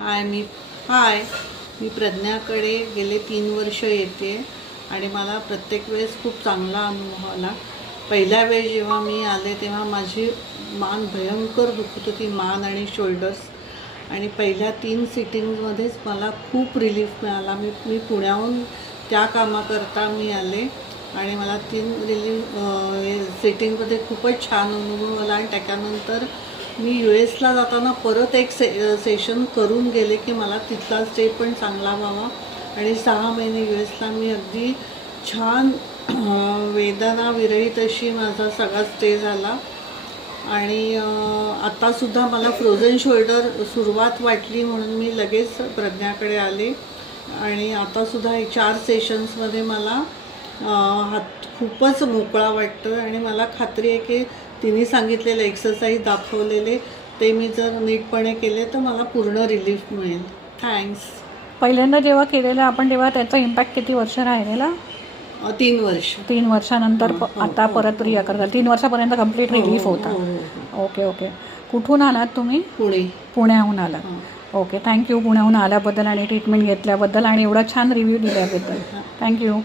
हाय मी प्रज्ञाकडे गेले 3 वर्ष येते आणि मला प्रत्येक वेळेस खूप चांगला अनुभव आला. पहिल्या वेळेस जेव्हा मी आले तेव्हा माझी मान भयंकर दुखत होती, मान आणि शोल्डर्स. आणि पहिल्या 3 सिटिंगमध्येच मला खूप रिलीफ मिळाला. मी पुण्याहून त्या कामाकरता मी आले आणि मला 3 सिटिंगमध्ये खूपच छान अनुभव आला. आणि त्याच्यानंतर मी US ला जाताना परत एक सेशन करून गेले की मला तिथला स्टे पण चांगला व्हावा. आणि 6 महिने US ला मी अगदी छान वेदना विरहित अशी माझा सगळा स्टे झाला. आणि आत्तासुद्धा मला फ्रोझन शोल्डर सुरुवात वाटली म्हणून मी लगेच प्रज्ञाकडे आले. आणि आतासुद्धा 4 सेशन्समध्ये मला हात खूपच मोकळा वाटतो आहे. आणि मला खात्री आहे की तिने सांगितलेले एक्सरसाइज दाखवलेले ते मी जर नीटपणे केले तर मला पूर्ण रिलीफ मिळेल. थँक्स. पहिल्यांदा जेव्हा केलेलं आपण तेव्हा त्याचा इम्पॅक्ट किती वर्ष राहिलेला? 3 वर्ष. 3 वर्षानंतर आता परत रिया करतात. 3 वर्षापर्यंत कम्प्लीट रिलीफ होता. Okay okay. कुठून आलात तुम्ही? पुण्याहून आलात. ओके, थँक्यू पुण्याहून आल्याबद्दल आणि ट्रीटमेंट घेतल्याबद्दल आणि एवढा छान रिव्ह्यू दिल्याबद्दल. थँक्यू.